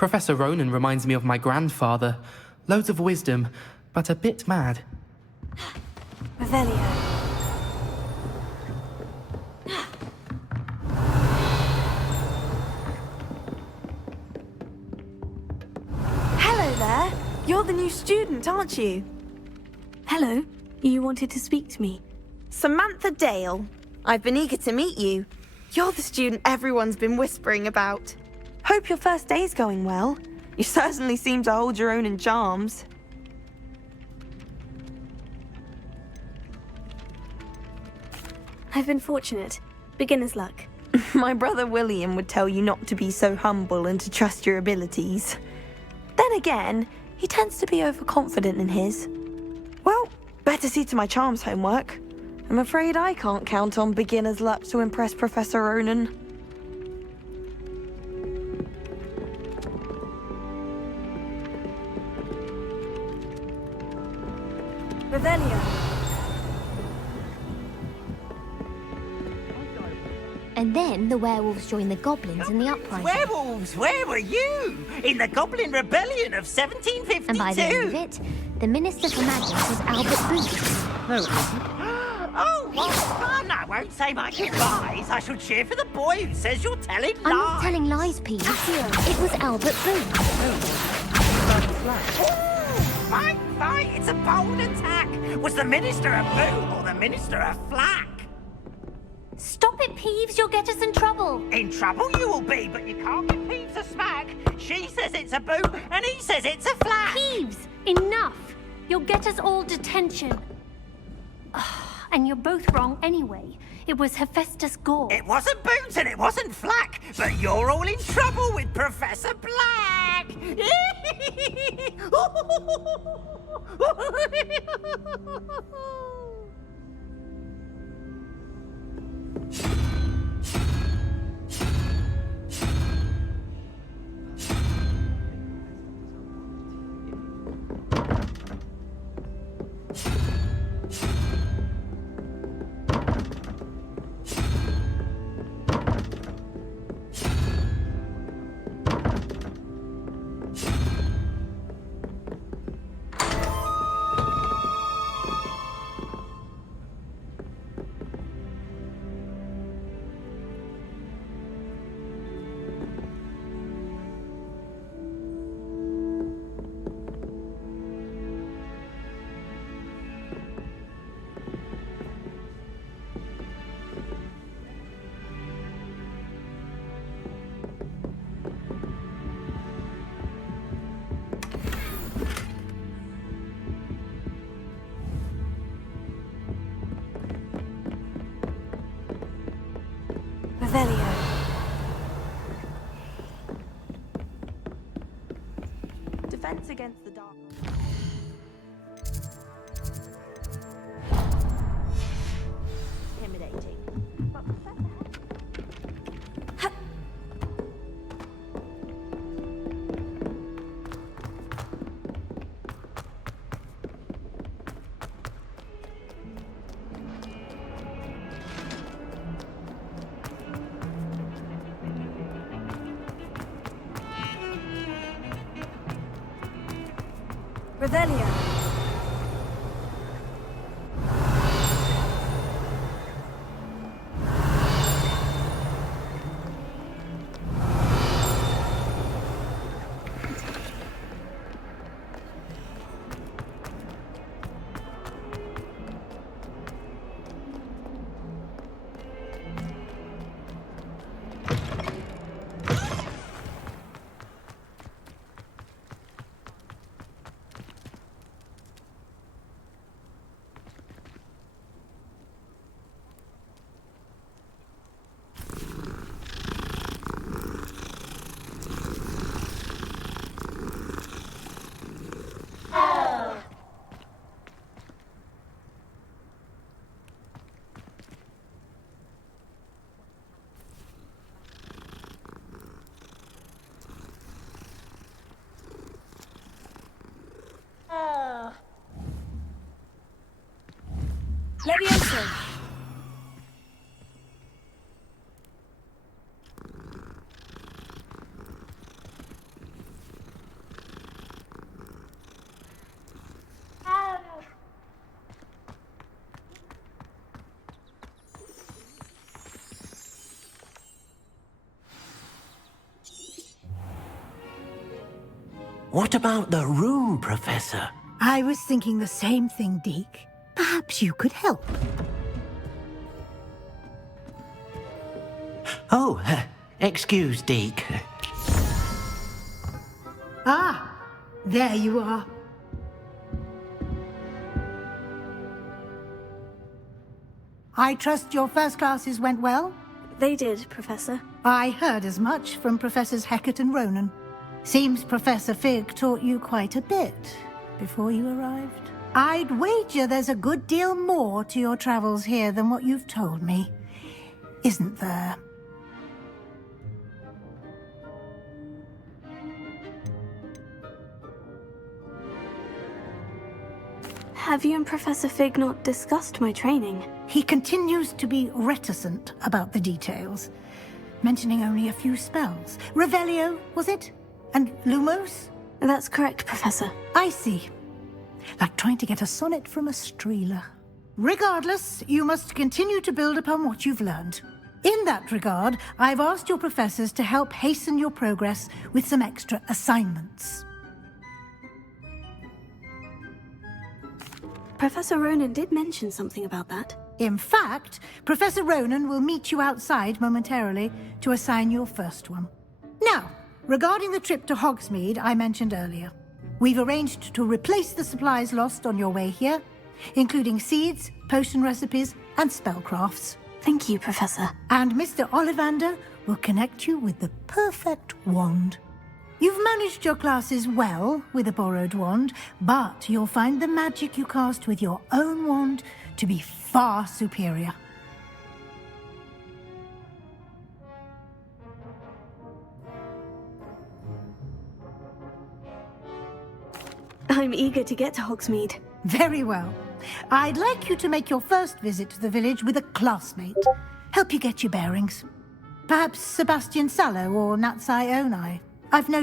Professor Ronan reminds me of my grandfather. Loads of wisdom, but a bit mad. Revelio. Hello there. You're the new student, aren't you? Hello. You wanted to speak to me? Samantha Dale. I've been eager to meet you. You're the student everyone's been whispering about. Hope your first day's going well. You certainly seem to hold your own in charms. I've been fortunate. Beginner's luck. My brother William would tell you not to be so humble and to trust your abilities. Then again, he tends to be overconfident in his. Well, better see to my charms homework. I'm afraid I can't count on beginner's luck to impress Professor Ronan. Revelio. And then the werewolves joined the goblins in the uprising. Werewolves, where were you? In the Goblin Rebellion of 1752. And by the end of it, the Minister for Magic was Albert Booth. No, it isn't. Oh, what fun! I won't say my goodbyes. I shall cheer for the boy who says you're telling lies. I'm not telling lies, Peeves. It was Albert Booth. Fight, fight! It's a bold attack! Was the Minister a boo or the Minister a flack? Stop it, Peeves. You'll get us in trouble. In trouble you will be, but you can't give Peeves a smack. She says it's a boo, and he says it's a flack. Peeves, enough! You'll get us all detention. And you're both wrong anyway. It was Hephaestus Gore. It wasn't Boots and it wasn't Flack, but you're all in trouble with Professor Black! Revelio. Defense against the dark. Intimidating. But Revelio. Levioso. What about the room, Professor? I was thinking the same thing, Deke. Perhaps you could help. Oh, excuse, Deke. Ah, there you are. I trust your first classes went well? They did, Professor. I heard as much from Professors Hecat and Ronan. Seems Professor Fig taught you quite a bit before you arrived. I'd wager there's a good deal more to your travels here than what you've told me. Isn't there? Have you and Professor Fig not discussed my training? He continues to be reticent about the details, mentioning only a few spells. Revelio, was it? And Lumos? That's correct, Professor. I see. Like trying to get a sonnet from a streeler. Regardless, you must continue to build upon what you've learned. In that regard, I've asked your professors to help hasten your progress with some extra assignments. Professor Ronan did mention something about that. In fact, Professor Ronan will meet you outside momentarily to assign your first one. Now, regarding the trip to Hogsmeade I mentioned earlier, we've arranged to replace the supplies lost on your way here, including seeds, potion recipes, and spellcrafts. Thank you, Professor. And Mr. Ollivander will connect you with the perfect wand. You've managed your classes well with a borrowed wand, but you'll find the magic you cast with your own wand to be far superior. I'm eager to get to Hogsmeade. Very well. I'd like you to make your first visit to the village with a classmate. Help you get your bearings. Perhaps Sebastian Sallow or Natsai Onai. I've no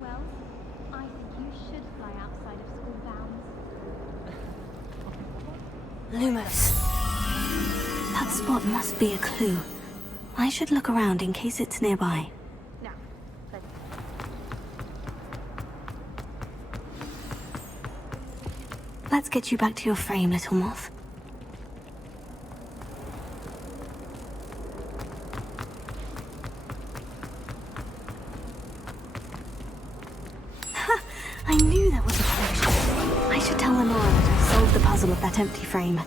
Well, I think you should fly outside of school bounds. Lumos. That spot must be a clue. I should look around in case it's nearby. Now, let's... Let's get you back to your frame, little moth. Ha! I knew there was a connection. I should tell Lenora that I solved the puzzle of that empty frame.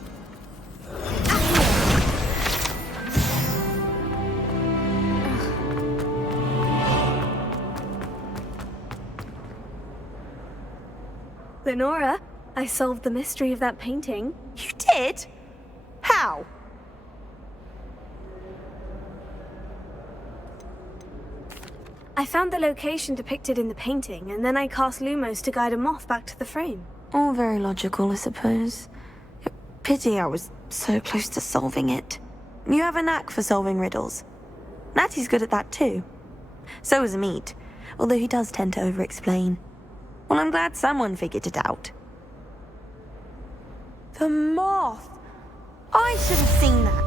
Lenora, I solved the mystery of that painting. You did? How? I found the location depicted in the painting, and then I cast Lumos to guide a moth back to the frame. All very logical, I suppose. Pity I was so close to solving it. You have a knack for solving riddles. Natty's good at that too. So is Amit, although he does tend to over-explain. Well, I'm glad someone figured it out. The moth! I should have seen that.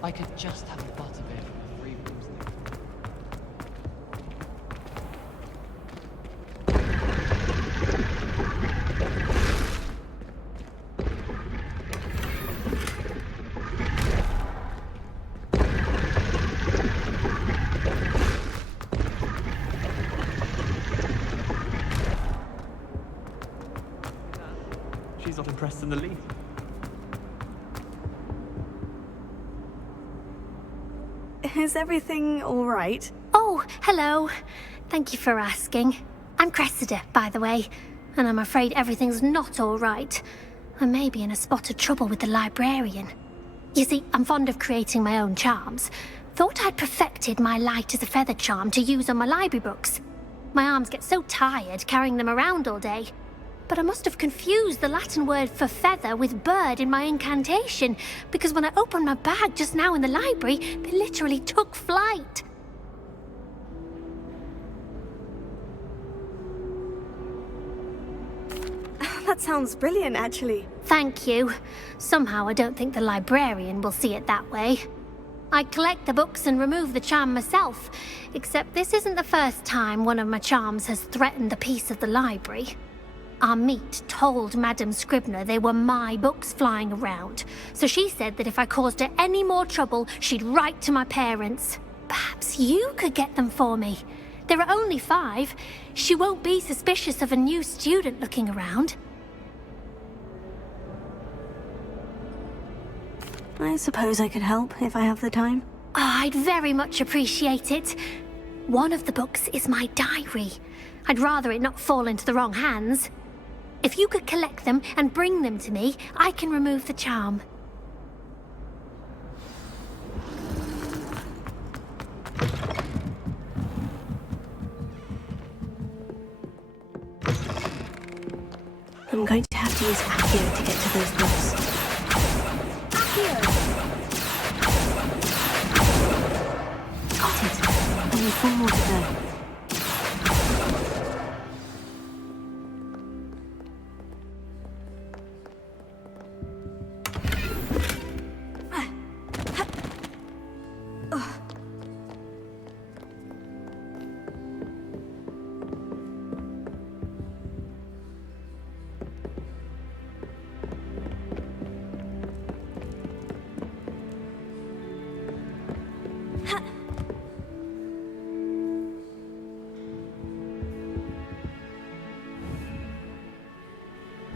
I could just have a butterbeer from the free rooms there. impressed in the least. Is everything all right? Oh, hello. Thank you for asking. I'm Cressida, by the way, and I'm afraid everything's not all right. I may be in a spot of trouble with the librarian. You see, I'm fond of creating my own charms. Thought I'd perfected my light as a feather charm to use on my library books. My arms get so tired carrying them around all day. But I must have confused the Latin word for feather with bird in my incantation, because when I opened my bag just now in the library, they literally took flight. That sounds brilliant, actually. Thank you. Somehow I don't think the librarian will see it that way. I collect the books and remove the charm myself, except this isn't the first time one of my charms has threatened the peace of the library. Our meet told Madame Scribner they were my books flying around, so she said that if I caused her any more trouble, she'd write to my parents. Perhaps you could get them for me. There are only 5. She won't be suspicious of a new student looking around. I suppose I could help if I have the time. I'd very much appreciate it. One of the books is my diary. I'd rather it not fall into the wrong hands. If you could collect them and bring them to me, I can remove the charm. I'm going to have to use Accio to get to those books. Got it. Only 4 more to go.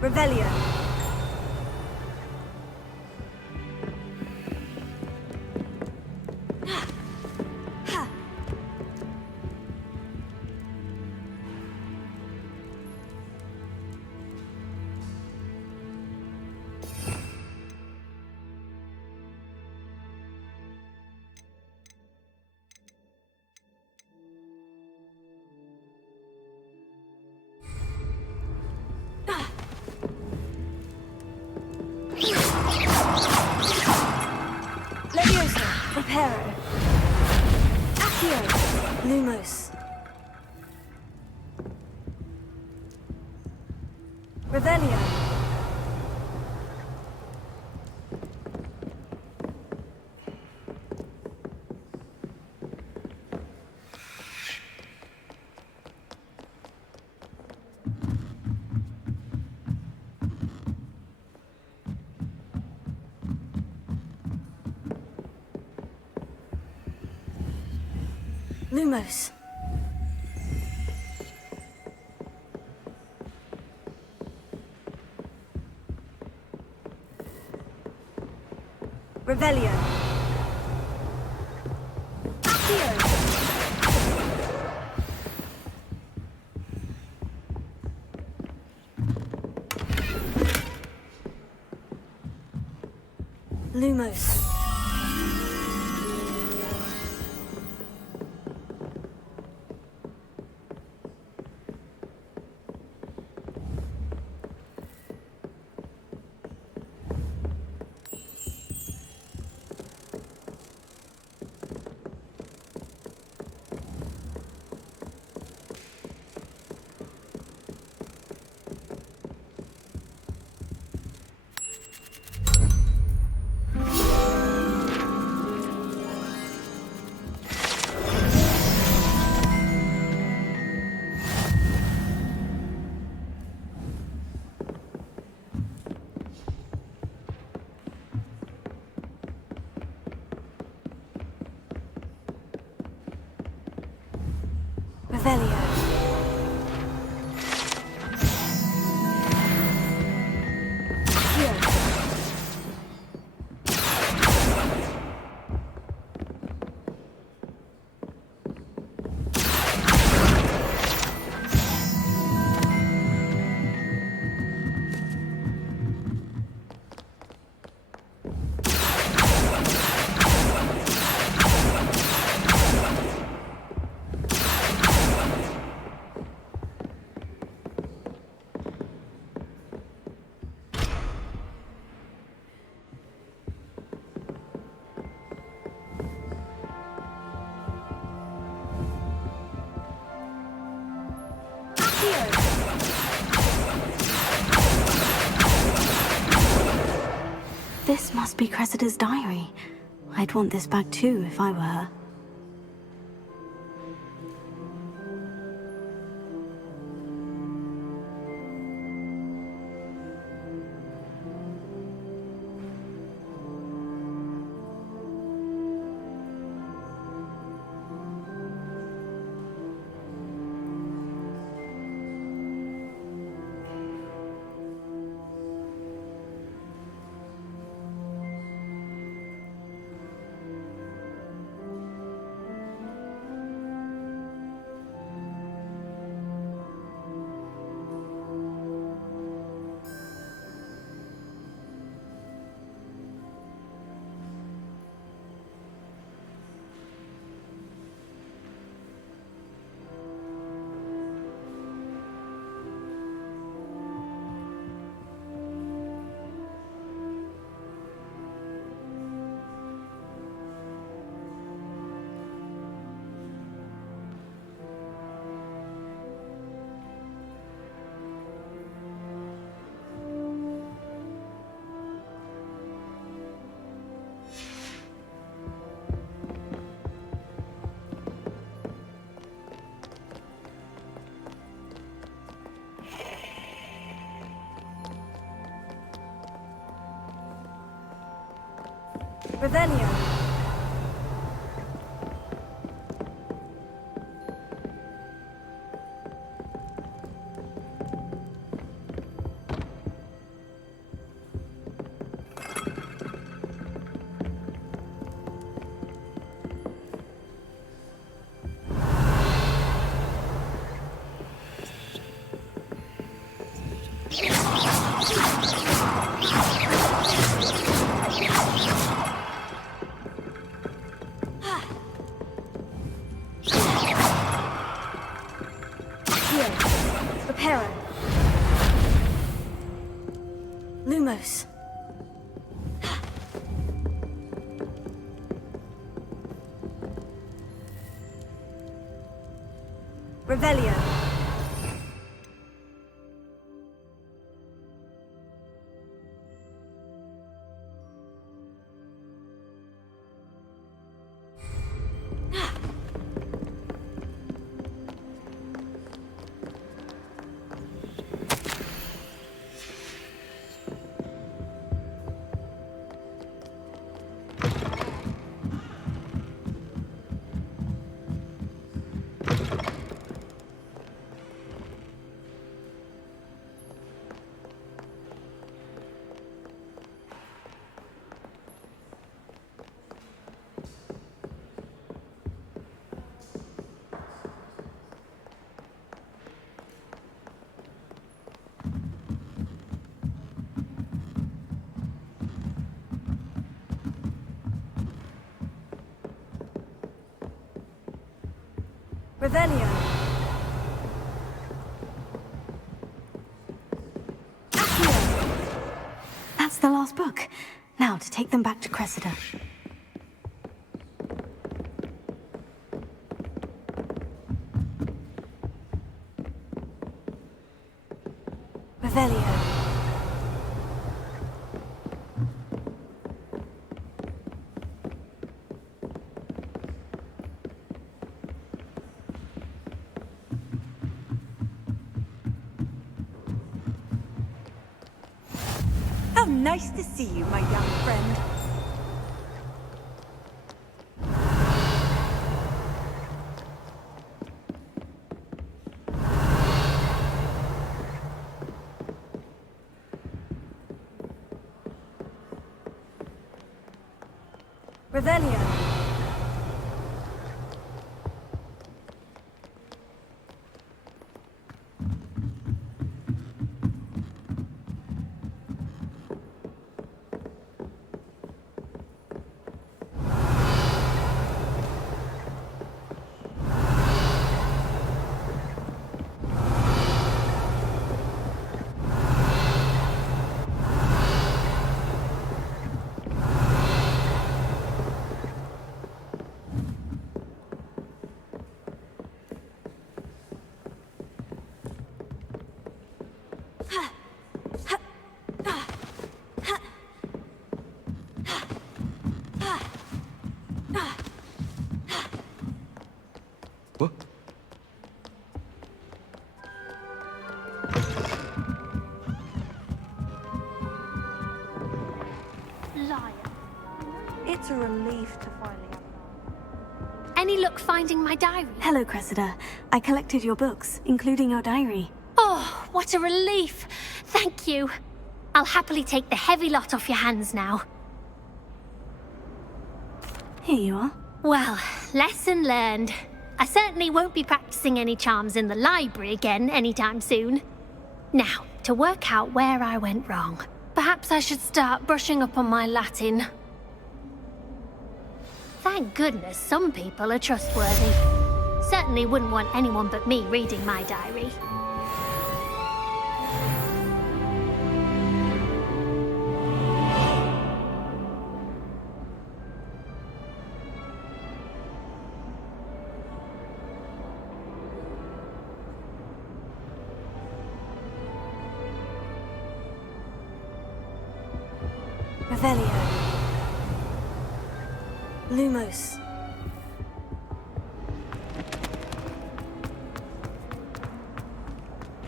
Revelio. Reparo. Accio. Lumos. Revelio. Lumos. Revelio. Accio. Lumos. Revelio. This must be Cressida's diary. I'd want this back too if I were her. Revelio. Lumos. Revelio. Revelio. That's the last book. Now to take them back to Cressida. Revelio. How nice to see you, my young friend. Revelio. What? Liar. It's a relief to finally have an Any luck finding my diary? Hello, Cressida. I collected your books, including your diary. Oh, what a relief. Thank you. I'll happily take the heavy lot off your hands now. Here you are. Well, lesson learned. I certainly won't be practicing any charms in the library again anytime soon. Now, to work out where I went wrong. Perhaps I should start brushing up on my Latin. Thank goodness some people are trustworthy. Certainly wouldn't want anyone but me reading my diary. Revelio. Lumos.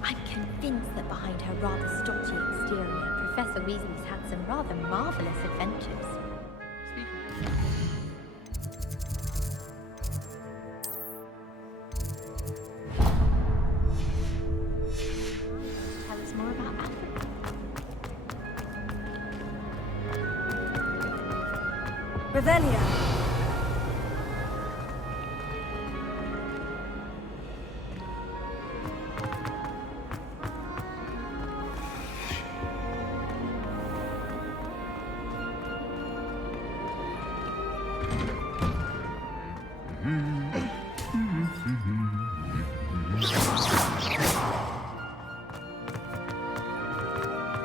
I'm convinced that behind her rather stodgy exterior, Professor Weasley's had some rather marvelous adventures. Tell us more about Africa. Revelio.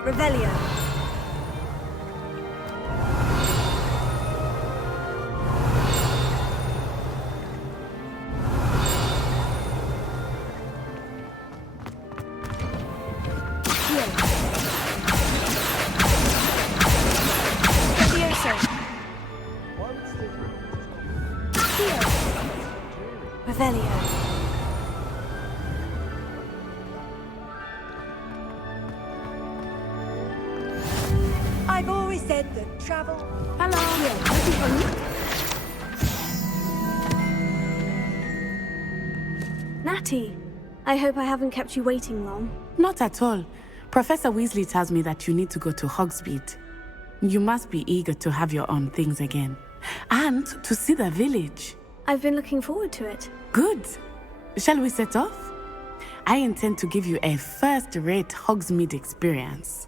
Revelio. Revelio. I've always said that travel. Natty, I hope I haven't kept you waiting long. Not at all. Professor Weasley tells me that you need to go to Hogsmeade. You must be eager to have your own things again. And to see the village. I've been looking forward to it. Good. Shall we set off? I intend to give you a first-rate Hogsmeade experience.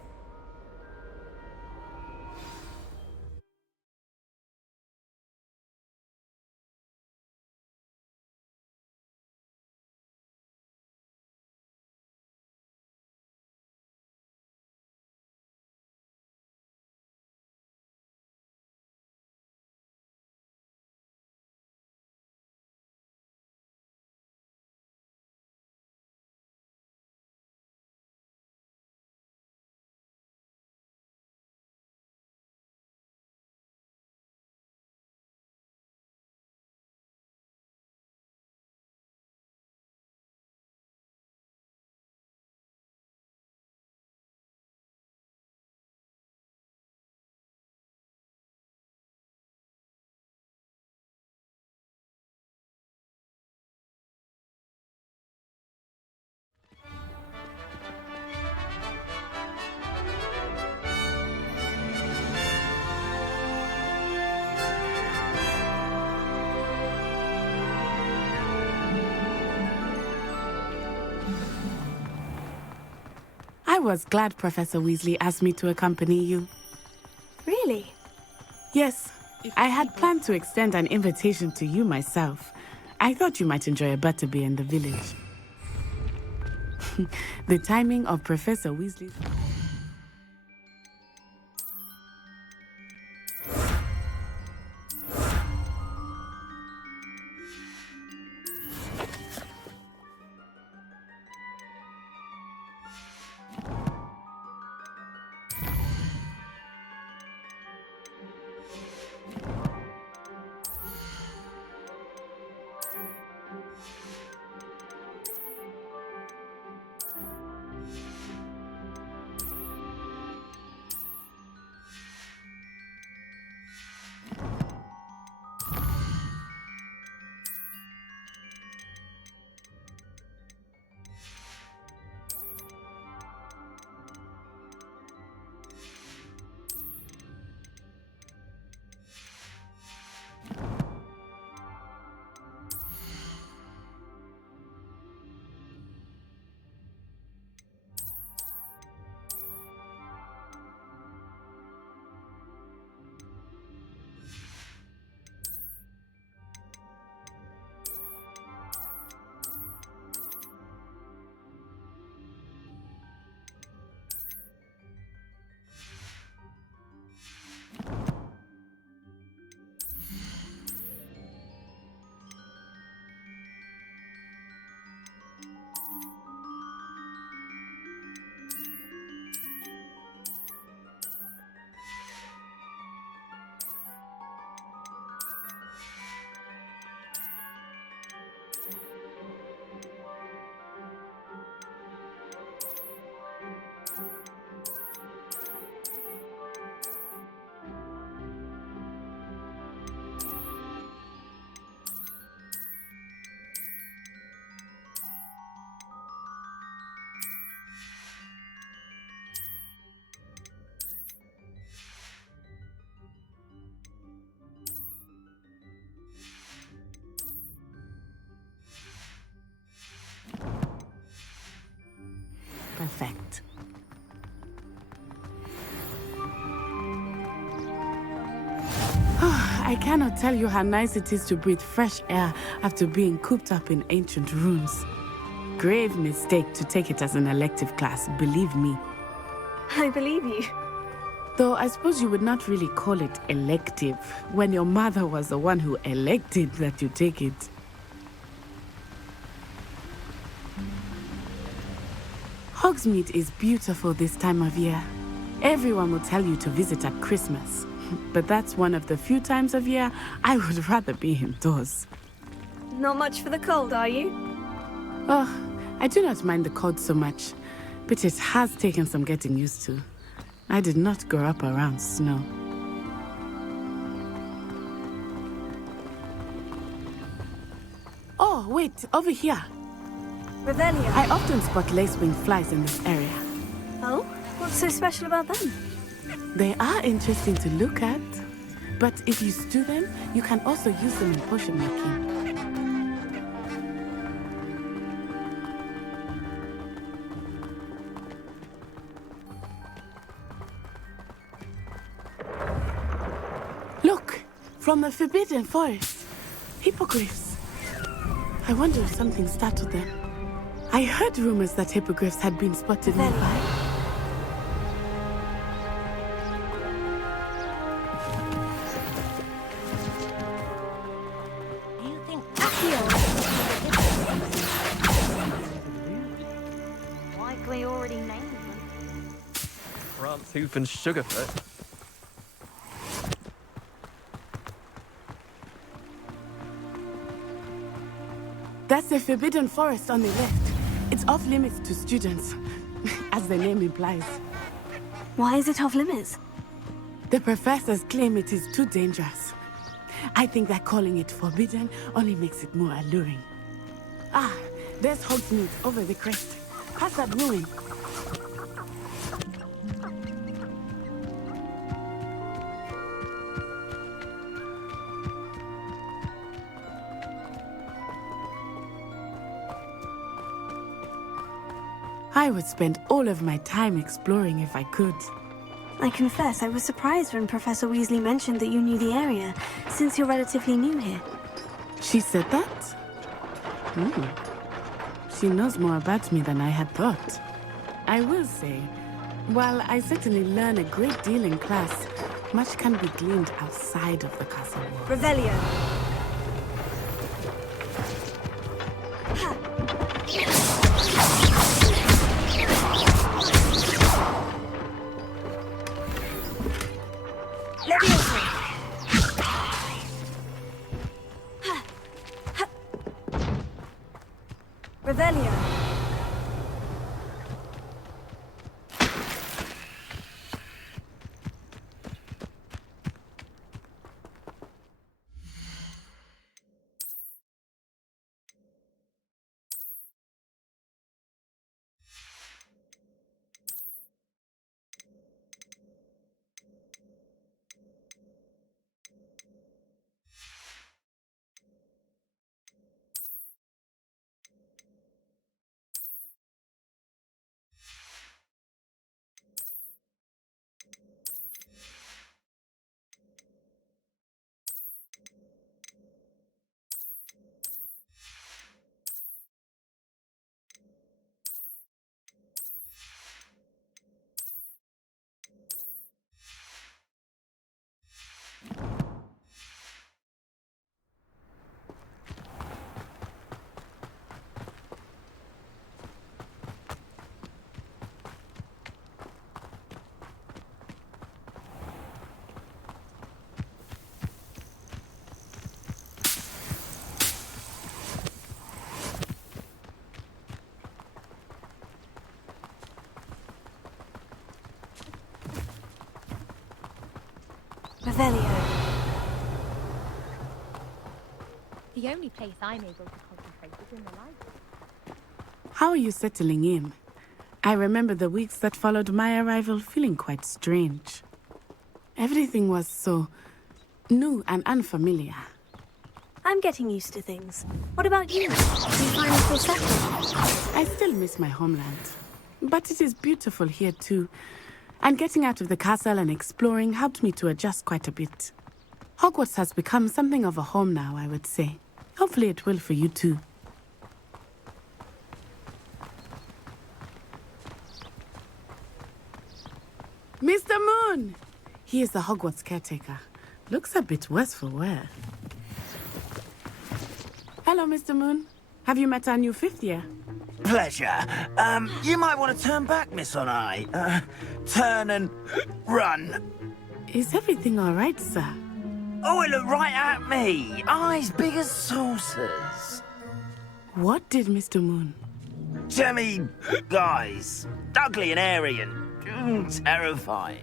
I was glad Professor Weasley asked me to accompany you. Really? Yes, I had planned to extend an invitation to you myself. I thought you might enjoy a butterbeer in the village. The timing of Professor Weasley's... perfect. I cannot tell you how nice it is to breathe fresh air after being cooped up in ancient rooms. Grave mistake to take it as an elective class, believe me. I believe you. Though I suppose you would not really call it elective when your mother was the one who elected that you take it. Hogsmeade is beautiful this time of year. Everyone will tell you to visit at Christmas. But that's one of the few times of year I would rather be indoors. Not much for the cold, are you? Oh, I do not mind the cold so much, but it has taken some getting used to. I did not grow up around snow. Oh, wait, over here. Revelio. I often spot lacewing flies in this area. Oh? What's so special about them? They are interesting to look at, but if you stew them, you can also use them in potion making. Look, from the Forbidden Forest, hippogriffs. I wonder if something startled them. I heard rumors that hippogriffs had been spotted nearby. Likely already named them. France Hoof and Sugarfoot. That's the Forbidden Forest on the left. It's off limits to students, as the name implies. Why is it off limits? The professors claim it is too dangerous. I think that calling it forbidden only makes it more alluring. Ah, there's Hogsmeade over the crest. Past that ruin. I would spend all of my time exploring if I could. I confess I was surprised when Professor Weasley mentioned that you knew the area, since you're relatively new here. She said that? She knows more about me than I had thought. I will say, while I certainly learn a great deal in class, much can be gleaned outside of the castle walls. Revelio. Revelio. Revelio. The only place I'm able to concentrate is in the library. How are you settling in? I remember the weeks that followed my arrival feeling quite strange. Everything was so new and unfamiliar. I'm getting used to things. What about you? Do you find it feel settled? I still miss my homeland. but it is beautiful here too. And getting out of the castle and exploring helped me to adjust quite a bit. Hogwarts has become something of a home now, I would say. Hopefully it will for you too. Mr. Moon! He is the Hogwarts caretaker. Looks a bit worse for wear. Hello, Mr. Moon. Have you met our new 5th year? Pleasure. You might want to turn back, Miss Onai. Turn and run. Is everything all right, sir? Oh, it looked right at me. Eyes big as saucers. What did Mr. Moon? Jemmy, guys. Ugly and airy and terrifying.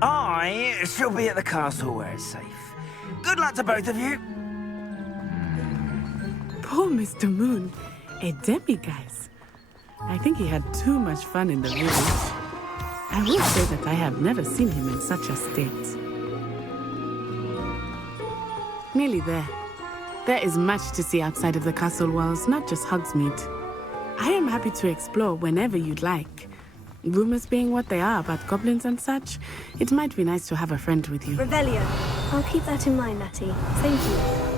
I shall be at the castle where it's safe. Good luck to both of you. Poor Mr. Moon. A demiguise. I think he had too much fun in the village. I will say that I have never seen him in such a state. Nearly there. There is much to see outside of the castle walls, not just Hogsmeade. I am happy to explore whenever you'd like. Rumors being what they are about goblins and such, it might be nice to have a friend with you. Revelio. I'll keep that in mind, Natty. Thank you.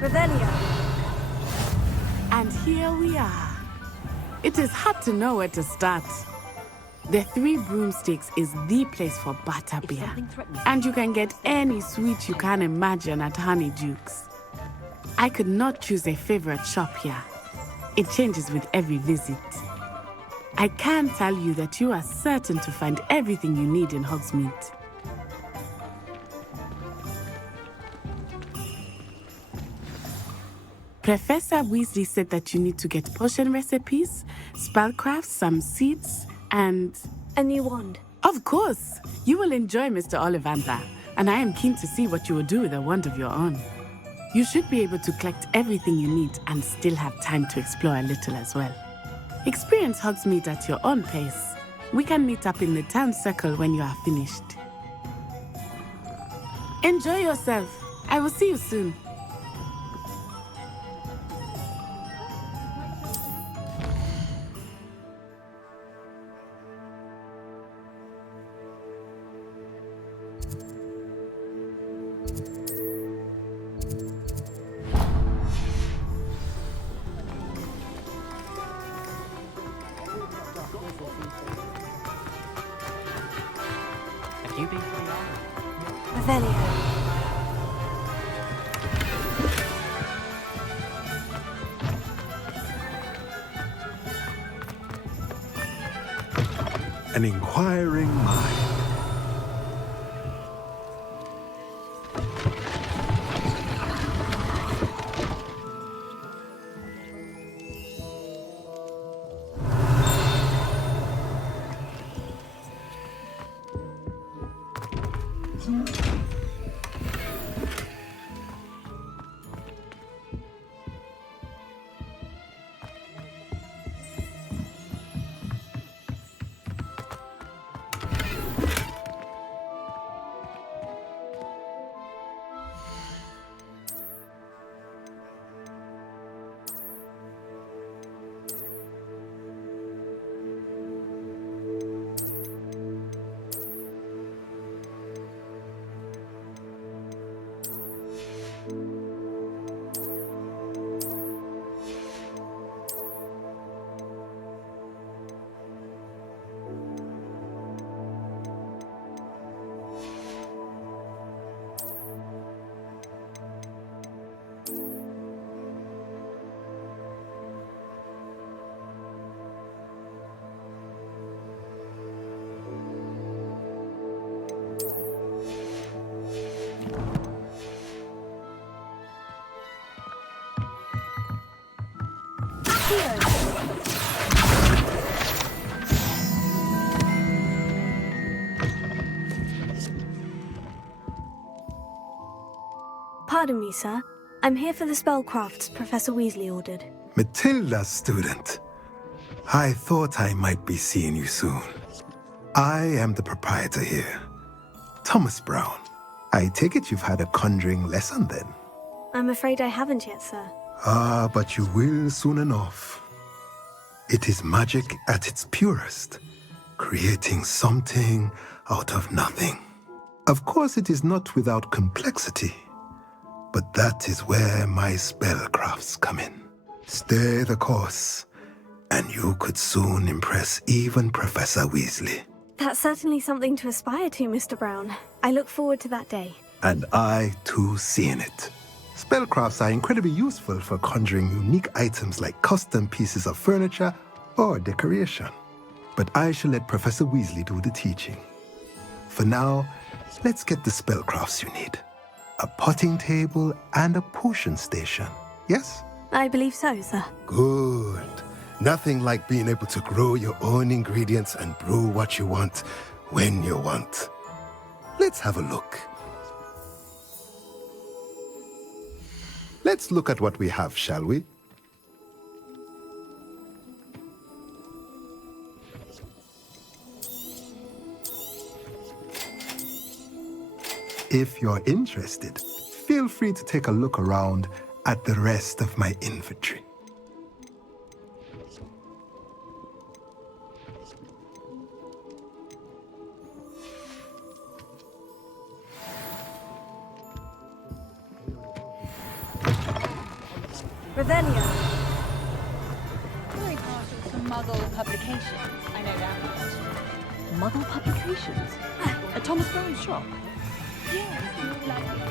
Revelio. And here we are. It is hard to know where to start. The Three Broomsticks is the place for butterbeer. And you can get any sweet you can imagine at Honeydukes. I could not choose a favorite shop here. It changes with every visit. I can tell you that you are certain to find everything you need in Hogsmeade. Professor Weasley said that you need to get potion recipes, spellcrafts, some seeds, and... a new wand. Of course! You will enjoy Mr. Ollivander, and I am keen to see what you will do with a wand of your own. You should be able to collect everything you need and still have time to explore a little as well. Experience Hogsmeade at your own pace. We can meet up in the town circle when you are finished. Enjoy yourself. I will see you soon. Have you been pretty long? Revelio. An inquiring mind. Pardon me, sir. I'm here for the spellcrafts Professor Weasley ordered. Matilda's student. I thought I might be seeing you soon. I am the proprietor here, Thomas Brown. I take it you've had a conjuring lesson then? I'm afraid I haven't yet, sir. Ah, but you will soon enough. It is magic at its purest, creating something out of nothing. Of course, it is not without complexity, but that is where my spellcrafts come in. Stay the course, and you could soon impress even Professor Weasley. That's certainly something to aspire to, Mr. Brown. I look forward to that day. And I, too, seeing it. Spellcrafts are incredibly useful for conjuring unique items like custom pieces of furniture or decoration. But I shall let Professor Weasley do the teaching. For now, let's get the spellcrafts you need. A potting table and a potion station, yes? I believe so, sir. Good. Nothing like being able to grow your own ingredients and brew what you want when you want. Let's have a look. Let's look at what we have, shall we? If you're interested, feel free to take a look around at the rest of my inventory. Revelio. Very partial to Muggle publications, I know that much. Muggle publications? At Thomas Brown's shop? Yes, more likely.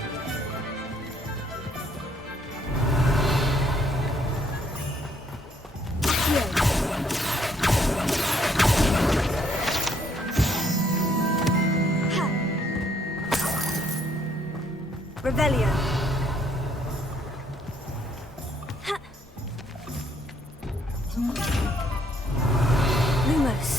Revelio. Lumos.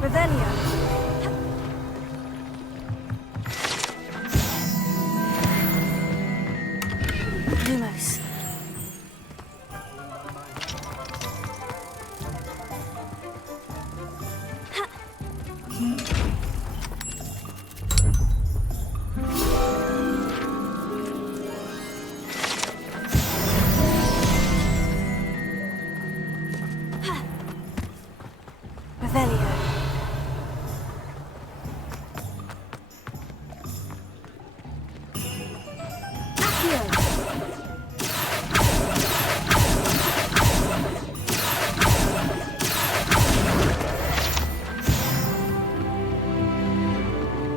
Revelio. Lumos. Revelio.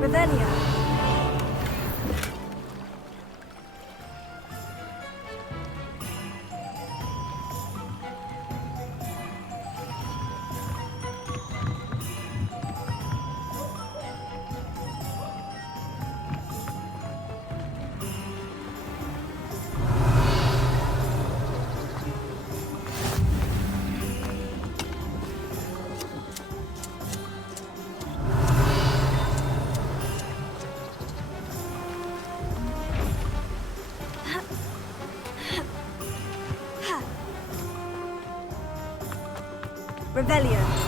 Revelio. Revelio.